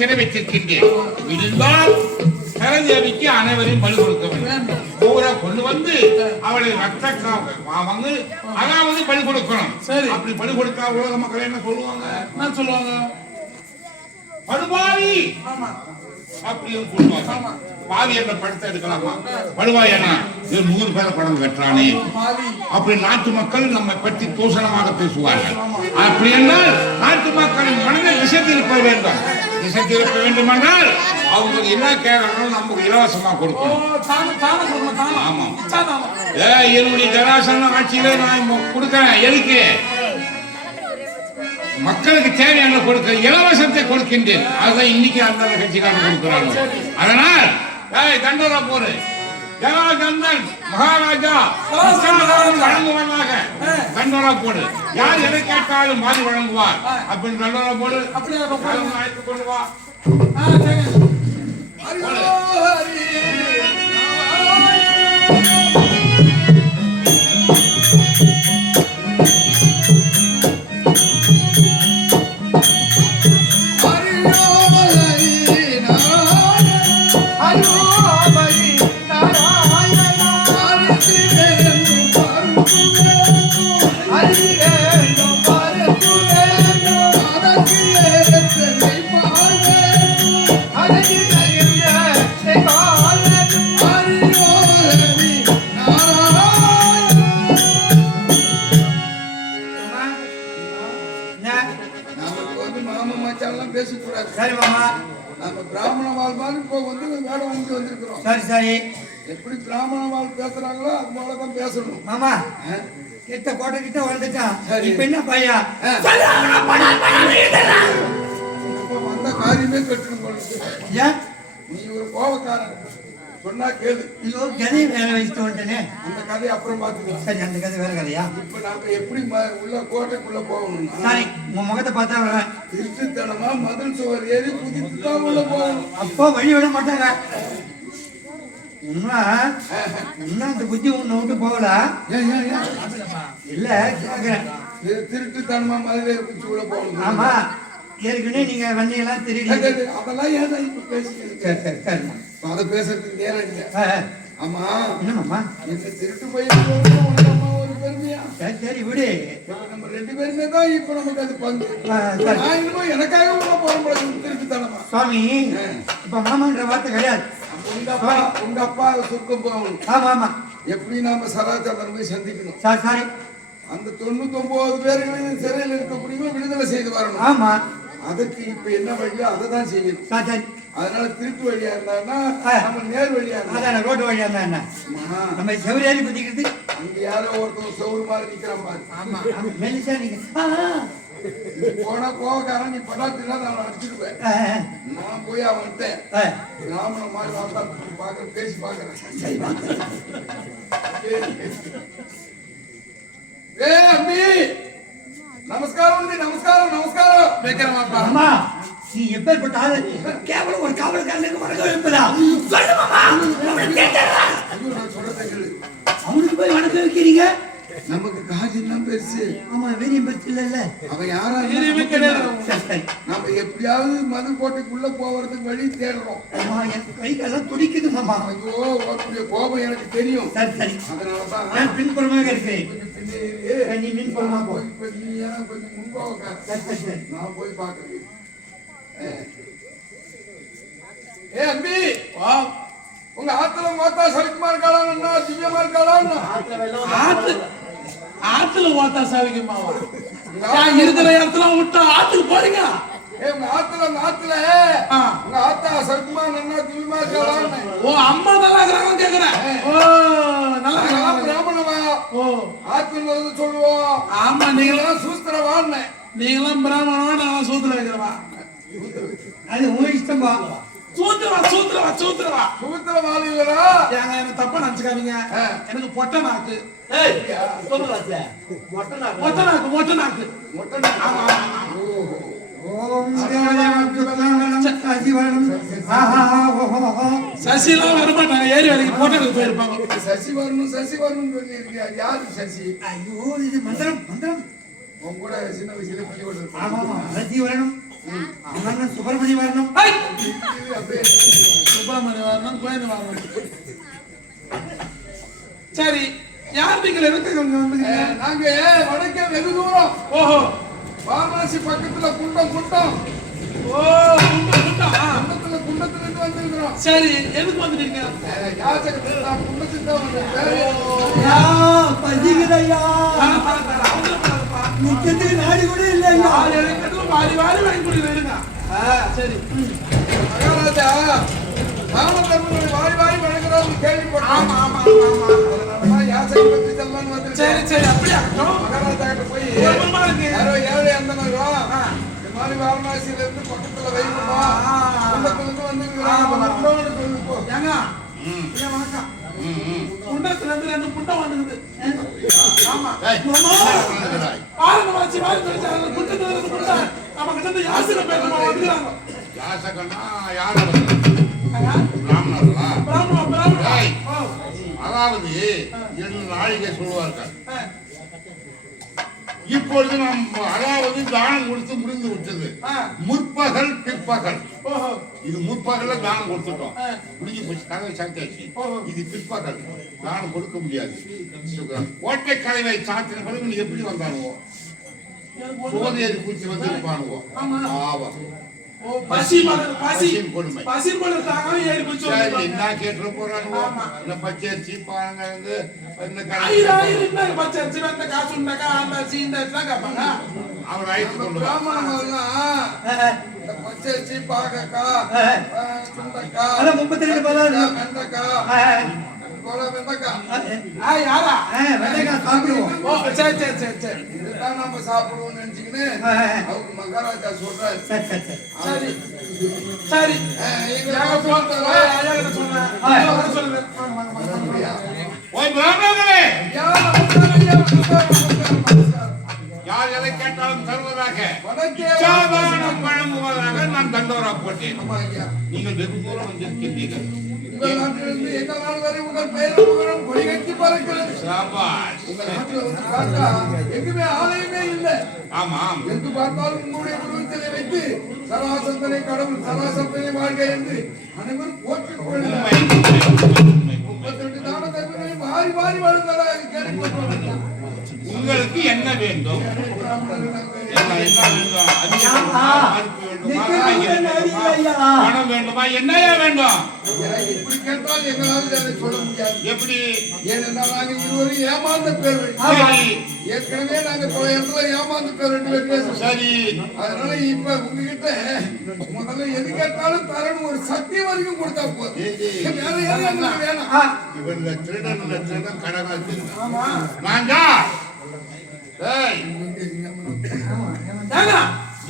சிறை வைத்திருக்கின்றேன். இருந்தால் சரதேவிக்கு அனைவரையும் பலி கொடுக்க வேண்டும். ஊரை கொண்டு வந்து அவளை ரத்த வந்து அதாவது பலி கொடுக்கணும். சரி, அப்படி பலி கொடுத்தா உலக மக்கள் என்ன சொல்லுவாங்க? என்ன சொல்லுவாங்க? படுபாவி அப்படின்னு சொல்லுவாங்க. பாவி என்ற படத்தை எடுக்கலாமா? படுவாய் என்ன 100 பேரை படம் கட்டுறானே அப்படி நாட்டு மக்கள் நம்மை பற்றி தூஷணமாக பேசுவார்கள். அப்படி என்றால் நாட்டு மக்களின் மனதை விஷத்திருப்ப வேண்டும். விஷத்திருப்ப வேண்டுமென்றால் அவங்க என்ன கேட்கணும் நமக்கு இலவசமா கொடுக்கணும். ஆமா, என்னுடைய ஜராசன ஆட்சியில நான் கொடுக்கிறேன். எதுக்கு? மக்களுக்கு தேவையான கொடுக்க இலவசத்தை கொடுக்கின்றேன். அதுதான் இன்னைக்கு அந்த கட்சிக்காரர் கொடுக்கிறாங்க. அதனால் தண்டோரா போரு ஜனார்தனன் மகாராஜா வழங்குவதாக தண்டோரா போடு. யார் எதை கேட்டாலும் மாறி வழங்குவார். அப்படின்னு தண்டோரா போடு. அழைத்து கொண்டு வா. சரி மாமா, நம்ம பிராமண வாழ் மாதிரி இப்போ வந்து வேடம் வந்து வந்திருக்கிறோம். சரி சரி, எப்படி பிராமண வாழ் பேசுறாங்களோ அது போலதான் பேசணும். மாமா கிட்ட கோட்டை கிட்ட வளர்ந்துட்டான். இப்ப என்ன பையா வந்த காரியமே கட்டணும் போல. ஏன் நீ ஒரு கோபக்காரன் சொன்னா கேளு. ஐயோ, கதையை வேற வச்சுட்டு வந்துட்டேனே. அந்த கதையை அப்புறம் பாத்துக்கலாம். சரி, அந்த கதை வேற கதையா? இப்ப நாம எப்படி உள்ள கோட்டைக்குள்ள போகணும்? சரி, உன் முகத்தை பார்த்தா வரேன். திருட்டுத்தனமா மதில் சுவர் ஏறி குதித்துதான் உள்ள போகணும். அப்போ வழி விட மாட்டாங்க. இன்னும் அந்த புத்தி உன்னை விட்டு போகல. இல்ல கேக்குறேன், திருட்டுத்தனமா மதில் ஏறி குதிச்சு உள்ள போகணும். ஆமா, ஏற்கனவே நீங்க வண்டியெல்லாம் தெரியல. அதெல்லாம் ஏன் இப்ப பேசுறீங்க? சரி சரி சரி, அதை பேசுறதுக்கு நேரம் இல்லை. ஆமா, என்னம்மா இந்த திருட்டு பையன் ஒரு பெருமையா? சரி சரி விடு. நம்ம 2 பேருமே தான் இப்ப நமக்கு அது பங்கு. நான் இன்னும் எனக்காக உள்ள போறோம் திருட்டுத்தனமா. சுவாமி, இப்ப மாமான்ற வார்த்தை கிடையாது. உங்க அப்பா சுருக்கம் போகணும். ஆமா ஆமா, எப்படி நாம சராச்சந்திரன் போய் சந்திக்கணும். சரி சரி, அந்த 99 பேர்களையும் சிறையில் இருக்கக்கூடியவங்க விடுதலை செய்து வரணும். ஆமா, அதுக்கு இப்ப என்ன வழியோ அதை தான் செய்யணும். சரி சரி, அதனால திருட்டு வழியா இருந்தான்னா நம்ம நேர் வழியா இருந்தா ரோடு வழியா இருந்தா என்ன? நம்ம செவரேறி குதிக்கிறது. அங்க யாரோ ஒருத்தர் செவரு மாதிரி நிக்கிறான் பாரு. ஆமா, மெலிசா நீங்க போனா கோவக்காரன் நீ படாத்துல நான் அடிச்சிருவேன். நான் போய் அவன்கிட்ட ராமன மாதிரி வார்த்தா பாக்குறேன், பேசி பாக்குறேன். ஏ அம்பி, நமஸ்காரம், நமஸ்காரம் நமஸ்காரம் வைக்கிறமாப்பா. அம்மா, நீ எப்பேற்பட்ட ஆளு? கேவலம் ஒரு காவல்காரனுக்கு வணக்கம் வைப்பதா? சொல்லு மாமா, நான் சொல்றதை கேளு. அவனுக்கு போய் வணக்கம் வைக்கிறீங்க? நமக்கு காஜெல்லாம் பெருசு. ஆமா, வீரியம் பெருசு இல்ல. அவன் யாரா நம்ம எப்படியாவது மதுக்கோட்டைக்குள்ள போறதுக்கு வழி தேடுறோம். எனக்கு கை காலம் துடிக்குது மாமா. ஐயோ, உன்னுடைய கோபம் எனக்கு தெரியும். சரி சரி, அதனாலதான் பின்புறமாக இருக்கிறேன். நீ பின்புறமா போ. நீ ஏன்னா கொஞ்சம் முன்பாக நான் போய் பாக்குறேன். ஏ அம்பி, உங்க ஆத்துல மோத்தா சலிக்குமா இருக்காளா? திவ்யமா இருக்காளா? ஆத்துல ஓத்தா சாவிக்குமாவா? இருக்கிற இடத்துல விட்டா ஆத்துக்கு போறீங்க. உங்க ஆத்துல உங்க ஆத்தா சலிக்குமா நன்னா திவ்யமா இருக்காளா? ஓ, அம்மா நல்லா இருக்கிறாங்க கேக்குறேன். ஓ, நல்லா பிராமணவா? ஓ, ஆத்துல சொல்லுவோம். ஆமா, நீங்களாம் சூஸ்திரவான்னு. நீங்களாம் பிராமணவா, நான் சூத்துல வைக்கிறவா. அது உங்க இஷ்டம்பா. சூத்திரவாதிகளா? ஏங்க என்ன தப்பா நினைச்சுக்காதீங்க. எனக்கு பொட்டை நாக்கு. மொட்டை நாக்கு. ஆமா, ஆமா. ஓம் சசிலாம் வரமாட்டாங்க. ஏரி வேலைக்கு போட்டோக்கு போயிருப்பாங்க. சசி வரணும் சொல்லியிருக்கியா? யாரு சசி? ஐயோ இது மந்திரம் மந்திரம். உன் கூட சின்ன வயசுல பள்ளிக்கூடம் ஆமா ரஜி வரணும். அவன் சுப்பிரமணி வரணும். அப்படியே சுப்பிரமணிய வரணும், கோயில வரணும். சரி, யார் நீங்கள் எதுக்கு இங்க வந்தீங்க? நாங்க வடக்கே வெகு தூரம். ஓஹோ, வாரணாசி பக்கத்துல குண்டம். ஓ, குண்டத்துல இருந்து வந்திருக்கிறோம். சரி, எதுக்கு வந்துட்டீங்க? யாசகத்துல நான் குண்டத்துக்கு தான் வந்திருக்கேன். நிச்சயத்துக்கு நாடி கூட இல்லையா? வாரி வாங்கி கொடுங்க. சரி, மகாராஜா ராமதர்மனை வாரி வழங்குறாரு கேள்விப்பட்டோம். ஆமா ஆமா. அதனாலதான் யாசகம் பற்றி சொல்லலாம்னு வந்திருக்கேன். சரி, அப்படியே ஆகட்டும். மகாராஜா கிட்ட போய் குடும்பமா இருக்கு. யாரோ ஏழை அந்தனரும் இந்த மாதிரி வாரணாசியில இருந்து பக்கத்துல வைக்கணும். குண்டத்துல இருந்து வந்திருக்கிறோம். ஏங்க, ஏன் வணக்கம். குண்டத்துல இருந்து 2 குண்டம் வந்துக்குது. ஆமா. வாரணாசி குண்டத்துல இருந்து குண்டம் நம்ம கிட்ட இருந்து யாசகம் பேசமா வந்துக்கிறாங்க. யாசகன்னா யார பிராமணர்களா? ஏய், அதாவது 2 நாழிகை சொல்லுவார்கள். இப்பொழுது நாம் அதாவது தானம் கொடுத்து முடிந்து விட்டது. முற்பகல் பிற்பகல். இது முற்பகல்ல தானம் கொடுத்துட்டோம், முடிஞ்சு போச்சு, கதவை சாத்தியாச்சு. இது பிற்பகல், தானம் கொடுக்க முடியாது. கோட்டை கதவை சாத்தின பிறகு நீ எப்படி வந்தானுவோ? சோதேரி பூச்சி வந்து இருப்பானுவோ. கொடுமை. என்ன கேட்டு போறானுவோ? இந்த பச்சரிசி பாருங்க, அவர் அழைத்து கொண்டு பிராமணர்கள்லாம் பச்சரிசி பாகக்காய் சுண்டக்காய் 32 பதார்த்தம் வெண்டைக்காய் வெண்டைக்காய் யாரா வெண்டைக்காய் சாப்பிடுவோம். சரி. இதுதான் நம்ம சாப்பிடுவோம்னு நினைச்சுக்கின்னு அவங்க மகாராஜா சொல்றாரு. சரி. யார் எதை கேட்டாலும் தருவதாக வழங்குவதாக நான் தண்டோரா போட்டேன். நீங்கள் வெகு தூரம் வந்திருக்கின்றீர்கள். உங்கள் நாட்டிலிருந்து எங்கள் நாள் வரை உங்கள் பெயரும் புகழும் கொடிகட்டி பறக்கிறது. உங்கள் நாட்டில் வந்து பார்த்தா எங்குமே ஆலயமே இல்லை. ஆமாம், எங்கு பார்த்தாலும் உங்களுடைய உருவத்திலே வைத்து சராசந்தனை கடவுள் சராசந்தனை வாழ்க என்று அனைவரும் போற்றிக் கொள்கிறார். 32 தான தர்மங்களை மாறி வழங்குவதாக கேள்விப்பட்டோம். உங்களுக்கு என்ன வேண்டும்? பணம் வேண்டுமா? என்னையா வேண்டும்? இப்படி கேட்டால் எங்களால் அதை சொல்ல முடியாது. எப்படி? ஏனென்றால் நாங்கள் இருவரும் ஏமாந்த பேர். ஏற்கனவே நாங்க பல இடத்துல ஏமாந்து பேர் 2 பேர் பேசுறோம். சரி, அதனால இப்ப உங்ககிட்ட முதல்ல எது கேட்டாலும் தரணும் ஒரு சத்தியம் வரைக்கும் கொடுத்தா போதும். வேற எதுவும் வேணாம். இவங்க திருடன் கடகால் நாங்க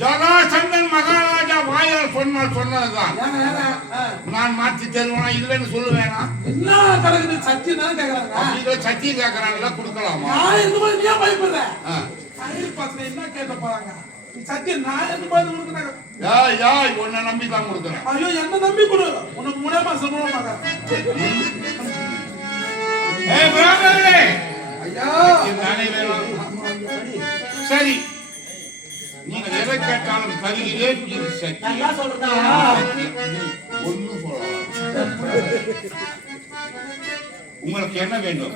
ஜகாசந்தன் மகாராஜா வாயால் சொன்னதுதான். நான் மாற்றி தருவேனா இல்லைன்னு சொல்லுவேனா? என்ன கடக்குது? சத்தியம் தான் கேக்குறாங்க. சத்தியம் கேட்கறாங்களா? கொடுக்கலாமா? என்ன கேட்க போறாங்க? சத்தியம் நான் எது பார்த்து கொடுக்குறாங்க? உன்னை நம்பி தான் கொடுக்குறேன். ஐயோ, என்ன நம்பி கொடு. உனக்கு 3 மாசம் சரி, நீங்க எதை கேட்டாலும் தருகிறேன். இது சத்தியம். ஒன்னும் சொல்லலாம். உங்களுக்கு என்ன வேண்டும்?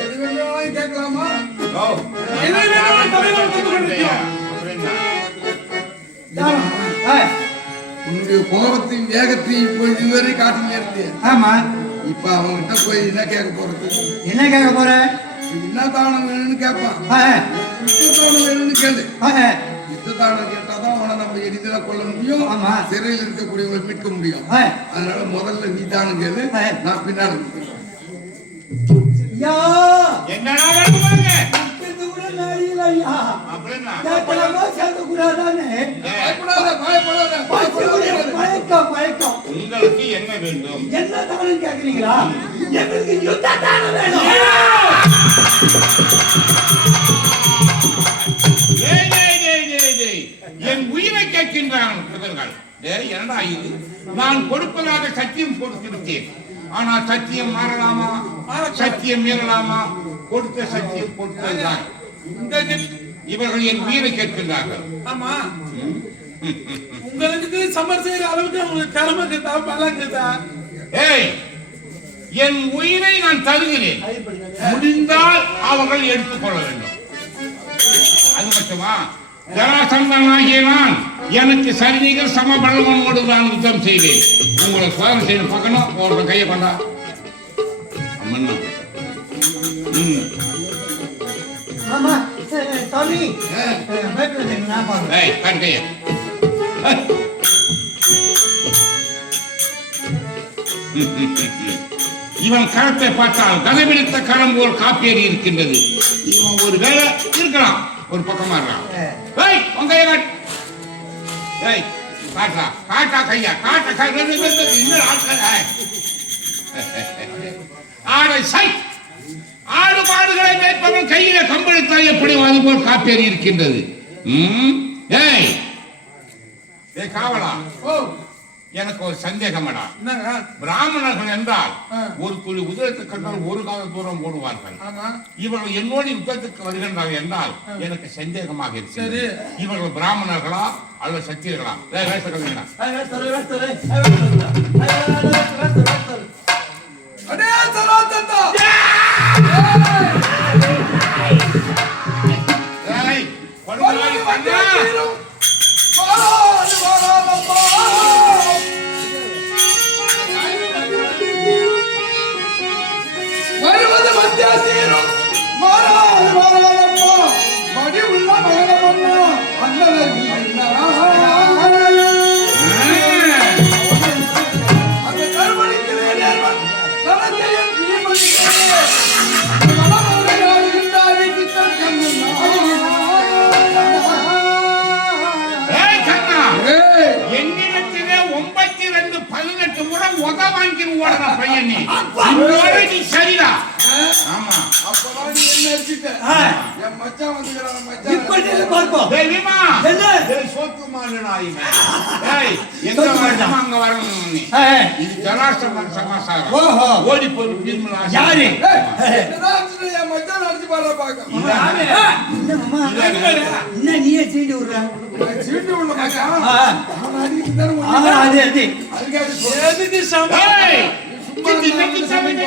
எது வேணாலும் கேட்கலாமா? எதை வேணாலும் தலைவர் வந்து கொண்டிருக்கிறோம். உன்னுடைய கோபத்தையும் வேகத்தையும் இப்பொழுது இதுவரை காட்டினே இருந்தேன். ஆமா, இப்ப அவங்ககிட்ட போய் என்ன கேட்க போறது? என்ன கேட்க போற? என்ன தானம் வேணும்னு கேட்பான். யுத்த தானம் வேணும்னு கேளு. யுத்த தானம் கேட்டாதான் அவனை நம்ம எளிதில கொள்ள முடியும். ஆமா, சிறையில் இருக்கக்கூடியவங்களை மீட்க முடியும். அதனால முதல்ல நீ தானம் கேளு, நான் பின்னாடி என்னடா வேணுமாங்க? இல்லையா அப்படின்னா கேட்கலாமா கேட்கக்கூடாதானே பயப்படாத பயப்படாத பயப்படாத மயக்கம் மயக்கம் உங்களுக்கு என்ன வேண்டும்? என்ன தானம் கேட்கிறீங்களா? எங்களுக்கு யுத்த தானம் வேணும். என் உயிரை கேட்கின்றான் புதர்கள். என்னடா இது? நான் கொடுப்பதாக சத்தியம் கொடுத்திருக்கேன். ஆனால் சத்தியம் மாறலாமா? சத்தியம் மீறலாமா? கொடுத்த சத்தியம் கொடுத்ததுதான். இவர்கள் என் உயிரை கேட்கின்றார்கள். ஆமா உங்களுக்கு சமர் செய்யற அளவுக்கு உங்களுக்கு திறமை இருக்குதா பலம் இருக்குதா? ஏய், என் உயிரை நான் தருகிறேன். முடிந்தால் அவர்கள் எடுத்துக்கொள்ள வேண்டும். அது மட்டுமா? ஜராசந்தனாகிய நான் எனக்கு சரிநிகர் சமபலமோடு நான் யுத்தம் செய்வேன். உங்களை சோதனை செய்து பார்க்கணும். ஒரு கையை கொண்டா அம்மன்னா. ஆமா சாமி நான் பாக்குறேன். ஏய், காட்டு கையை. இவன் கரத்தை பார்த்தால் கதவிடுத்த கரம் போல் காப்பேறி இருக்கின்றது. இவன் ஒரு வேலை இருக்கலாம், ஒரு பக்கமா இருக்கான். ஏய், உன் கையை காட்டு. ஏய், காட்டா காட்டா கையா காட்ட கை. இன்னும் ஆடை சை. ஆடு மாடுகளை மேய்ப்பவன் கையில கம்பளித்தால் எப்படி அது போல் காப்பேறி இருக்கின்றது. ஏய் ஏய் காவலா, ஓ எனக்கு ஒரு சந்தேகமடா. என்னங்க? பிராமணர்கள் என்றால் ஒரு துளி உதயத்தை கண்டால் ஒரு கால தூரம் ஓடுவார்கள். ஆமா இவர்கள் என்னோடு யுத்தத்துக்கு வருகின்றார்கள் என்றால் எனக்கு சந்தேகமாக இருக்கிறது. சரி. இவர்கள் பிராமணர்களா அல்லது சத்தியர்களா? வேசக்கல்வியா? அடே சராசந்தா ஏய், படுவாய் கண்ணா. வருவது மத்தியாசீரும் மாறாது மாறாதப்பா மடி உள்ள மகனமன்னா அண்ணன் அந்த கருமணிக்கு வேண்டியவன் தனத்தையும் தீமணிக்கிறேன் ஏய் கண்ணா, என்னிடத்திலே 92 18 முறை உத வாங்கி ஓடுற பையன் நீ. இன்னோட நீ சரிடா. ஆமா. அப்பதான் நீ என்ன அடிச்சிட்ட? என் மச்சான் வந்துக்கிறான் மச்சான். இப்படி பார்ப்போம். டேய் வீமா, என்ன? டேய் சோத்து மாடுடா இவன். டேய் எங்க வரணும் அங்க வரணும் நீ. இது ஜலாசமன் சமாசாரம். ஓஹோ. ஓடி போய் பீர்மலா. யாரு? என்னடா அடிச்சிட்ட? என் மச்சான் அடிச்சு பாடுற பாக்க. என்ன மாமா? என்ன நீயே சீண்டி விடுற? சீட்டு உள்ள மச்சான். அவன் அடிச்சு தரும். அது அது அதுக்கு அது எதுக்கு சம ஏய் கிட்டி கிட்டி சமைச்சு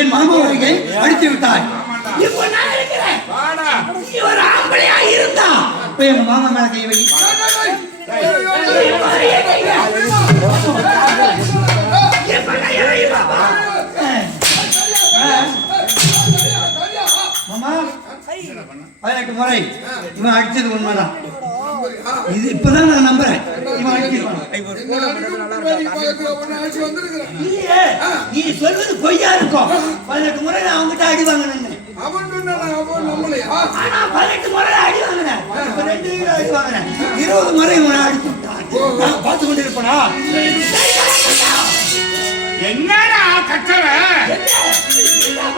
என் மாமா அவர்களை அடித்து விட்டாய். இப்போ நான் இருக்கிறேன். வாடா. நீ ஒரு ஆம்பளையா இருந்தா இப்ப என் மாமா மேல கை வை. மாமா 18 முறை இவன் அடிச்சது உண்மைதான். இது இப்பதான் நான் நம்புறேன். இவன் அடிச்சிருப்பான். இல்லையே, நீ சொல்வது பொய்யா இருக்கும். 18 முறை நான் அவங்ககிட்ட அடி வாங்கினேன். ஆனா 18 முறை அடி வாங்கினேன். இப்ப 2 அடி வாங்கினேன். 20 முறை இவனை அடிச்சு விட்டான். நான் பார்த்து கொண்டு இருப்பனா? என்னடா கட்டற?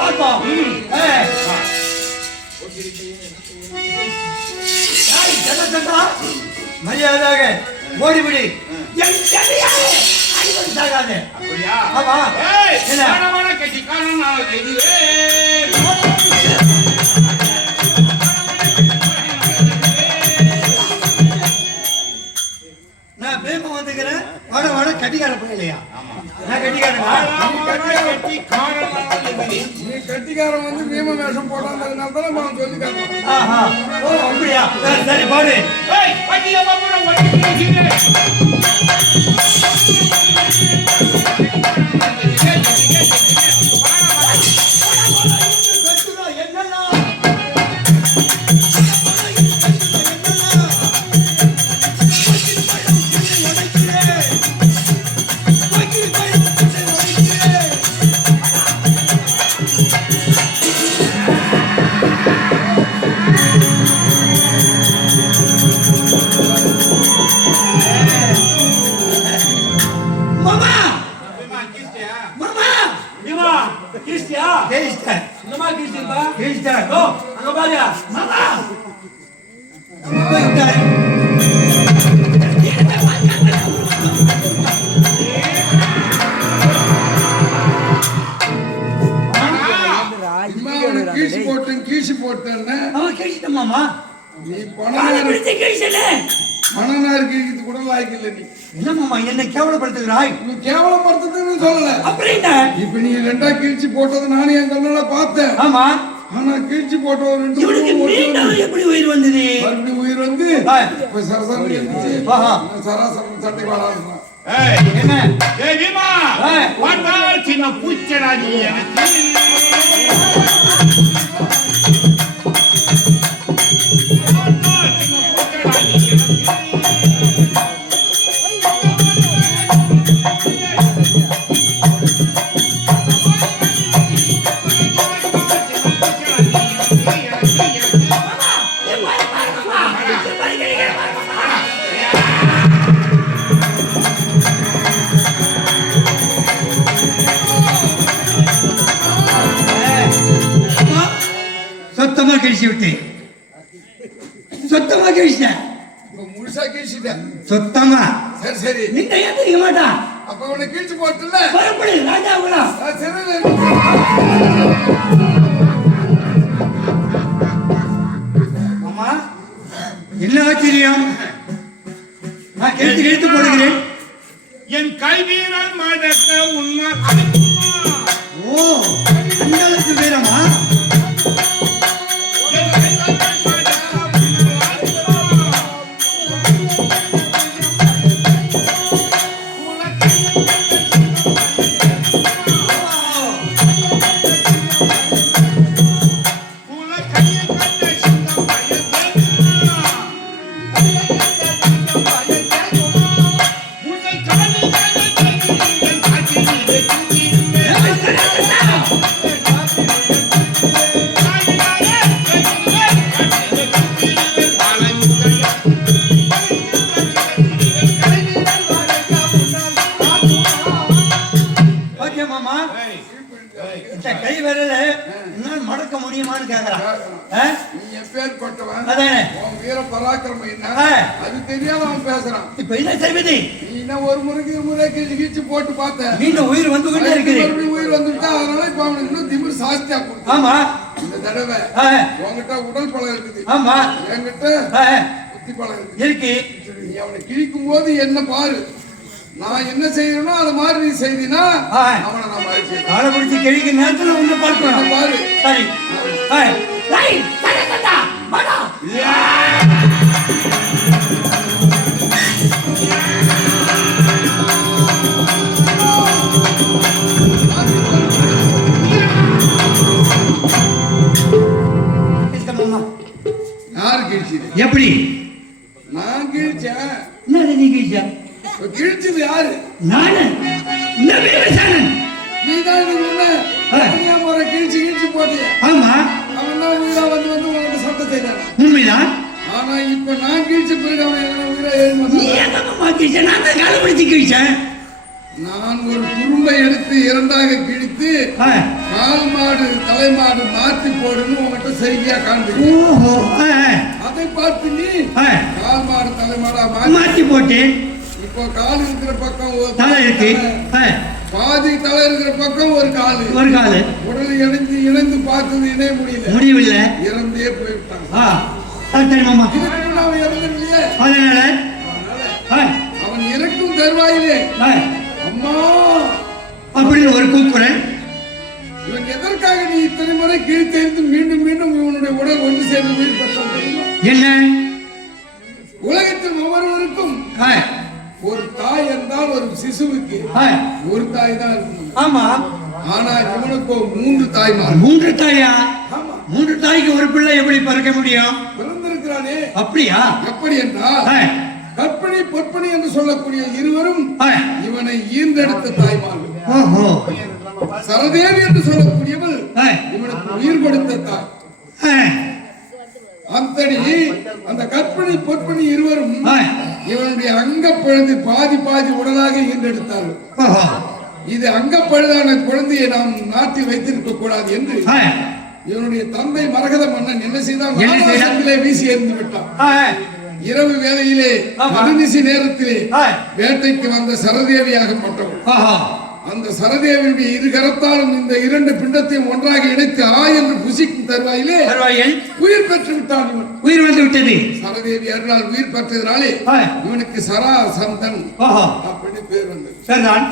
பார்ப்போம். மரியாதையாக ஓடிவிடு. என் கதையாலே அடிபட்டு சாகாதே. அப்படியா? ஆமா. ஏய், என்ன? வாடா கட்டி காணோம் எதிரே. நான் பேப்ப வந்துக்கிறேன். வாட வாட கட்டிக்கார பிள்ளையா? ஆமா. நான் கட்டிக்காரனா? கட்டி காணோம் எதிரே. நீ கட்டிக்காரன் வந்து பீம வேஷம் போட்டான்றதுனால தான் அவன் சொல்லி காட்டுவான். ஆஹா ஓ அப்படியா சரி பாடு ஏய் வண்டியம்மா கூட வண்டி கீழ்ச்சி போட்டேன்னு அவன் கேட்டுட்டேன் மாமா நீ பணநாறு கிழிக்கிறது கூட லாய்க்கு இல்லை. நீ என்ன மாமா என்னை கேவலப்படுத்துகிறாய்? நீ கேவலப்படுத்துறதுன்னு சொல்லல. அப்படின்னா இப்ப நீ ரெண்டா கீழ்ச்சி போட்டது நானும் என் கண்ணால பார்த்தேன். ஆமா ஆனா கீழ்ச்சி போட்ட ஒரு ரெண்டு எப்படி உயிர் வந்தது? மறுபடியும் உயிர் வந்து இப்ப சரசரன்னு இருந்துச்சு. சராசரம் சட்டை வாழாதுமா. ஏய் என்ன ஏய் வீமா வாடா சின்ன பூச்சடா நீ எனக்கு சொத்தமா கழிச்சு விட்டேன். சொத்தமா கழிச்சிட்டேன். இப்ப முழுசா கீழ்ச்சிட்டேன். சொத்தமா சரி சரி நீங்க ஏத்துக்க மாட்டா. அப்ப உன்னை கீழ்ச்சி போட்டுல பரப்படி ராஜா உலா மாமா என்ன ஆச்சரியம்? நான் கேட்டு போடுகிறேன். என் கைவீரல் மடக்க உண்மை ஓ உங்களுக்கு வேறமா? கை விரல என்னால் மடக்க முடியுமான்னு கேக்குறான். நீ எப்பேற்பட்டவன் அதானே உன் வீர பராக்கிரமம் என்ன அது தெரியாம அவன் பேசுறான். இப்ப என்ன செய்வது? நீ என்ன ஒரு முறை கீழ்ச்சி போட்டு பார்த்த மீண்டும் உயிர் வந்து கொண்டே இருக்குது. மறுபடியும் உயிர் வந்துட்டா அதனால இப்ப அவனுக்கு இன்னும் திமிர் சாஸ்தியா கொடுத்து. ஆமா இந்த தடவை உன்கிட்ட உடல் பலம் இருக்குது. ஆமா என்கிட்ட புத்தி பலம் இருக்குது. இருக்கு. நீ அவனை கிழிக்கும் போது என்ன பாரு. நான் என்ன செய்யறேனோ அது மாதிரி நீ செய்தினா அவனை நான் மகிழ்ச்சி காலை பிடிச்சி கிழிக்க நேரத்துல ஒண்ணு பார்க்கணும் பாரு. சரி யாரு கிழிச்சு? எப்படி நான் கிழிச்சேன். என்ன நீ கிழிச்ச? கிழிச்சது யாரு? நானு. இந்த வீரசானன் நீதான் முறை கிழிச்சு போட்டிய. ஆமா அவன் தான் உயிரா வந்து உனக்கு சத்தம் செய்தான். உண்மைதான். ஆனா இப்ப நான் கிழிச்ச பிறகு அவன் உயிரா எழுதி நான் தான் காலை பிடிச்சி கிழிச்சேன். நான் ஒரு துரும்பை எடுத்து இரண்டாக கிழித்து கால் மாடு தலை மாடு மாத்தி போடுன்னு உங்ககிட்ட செய்தியா காண்பி. அதை பார்த்து நீ கால் மாடு தலை மாடா மாத்தி போட்டேன். இப்போ கால் இருக்கிற பக்கம் தலை இருக்கு. பாதி தலை இருக்கிற பக்கம் ஒரு காலு உடல் இணைந்து பார்த்தது இணைய முடியவில்லை. இறந்தே போய்விட்டான். சரி மாமா அவன் இறந்துலையே. அதனால அவன் இறக்கும் தருவாயிலே அம்மா அப்படின்னு ஒரு கூக்குரல். இவன் எதற்காக நீ இத்தனை முறை கிழித்தெறிந்து மீண்டும் மீண்டும் இவனுடைய உடல் ஒன்று சேர்ந்து உயிர் பெற்றான் தெரியுமா? என்ன? உலகத்தில் ஒவ்வொருவருக்கும் ஒரு தாய் என்றால் ஒரு சிசுவுக்கு ஒரு தாய் தான் இருக்கும். ஆமா. ஆனா இவனுக்கோ 3 தாய்மார். 3 தாயா? ஆமா. 3 தாய்க்கு ஒரு பிள்ளை எப்படி பிறக்க முடியும்? பிறந்திருக்கிறானே. அப்படியா? எப்படி என்றால் கற்பனை பொற்பனை என்று சொல்லக்கூடிய இருவரும் இவனை ஈர்ந்தெடுத்த தாய்மார்கள். ஓஹோ. சரதேவி என்று சொல்லக்கூடியவள் இவனுக்கு உயிர் கொடுத்த தாய். அத்தடி அந்த கற்பனை பொற்பனை இருவரும் இவனுடைய அங்கப்பழுது பாதி பாதி உடலாக ஈண்டெடுத்தார்கள். இது அங்கப்பழுதான குழந்தையை நாம் நாட்டில் வைத்திருக்க கூடாது என்று இவனுடைய தந்தை மரகத மன்னன் என்ன செய்தான்? ஆகாசத்திலே வீசி எறிந்து விட்டான். இரவு வேளையிலே நடுநிசி நேரத்திலே வேட்டைக்கு வந்த சரதேவியாகப்பட்டவள் அந்த சரதேவியுடைய இரு கரத்தாலும் இந்த 2 பிண்டத்தையும் ஒன்றாக இணைத்து என்று புசிக்கும் தருவாயிலே உயிர் பெற்று விட்டான். இவன் உயிர் வந்து விட்டது. சரதேவி அருளால் உயிர் பெற்றதினாலே இவனுக்கு சராசந்தன் அப்படின்னு பேர் வந்தது. சரிதான்.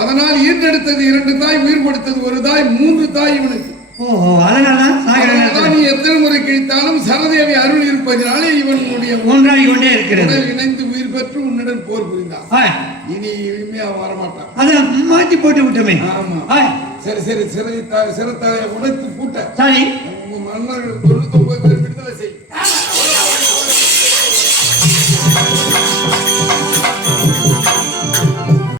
அதனால் ஈர்ந்தெடுத்தது 2 தாய், உயிர் கொடுத்தது ஒரு தாய், 3 தாய் இவனுக்கு. ஓஹோ. அதனால நீ எத்தனை முறை கிழித்தாலும் சரதேவி அருள் இருப்பதனாலே இவனுடைய ஒன்றாகி கொண்டே இருக்கிறது. இணைந்து உயிர் பெற்று உன்னிடம் போர் புரிந்தான். இனி இனிமையா வரமாட்டான். அதான் மாற்றி போட்டு விட்டோமே. ஆமா. சரி சரி, சிறத்தாயை உடைத்து பூட்ட சரி மன்னர்கள்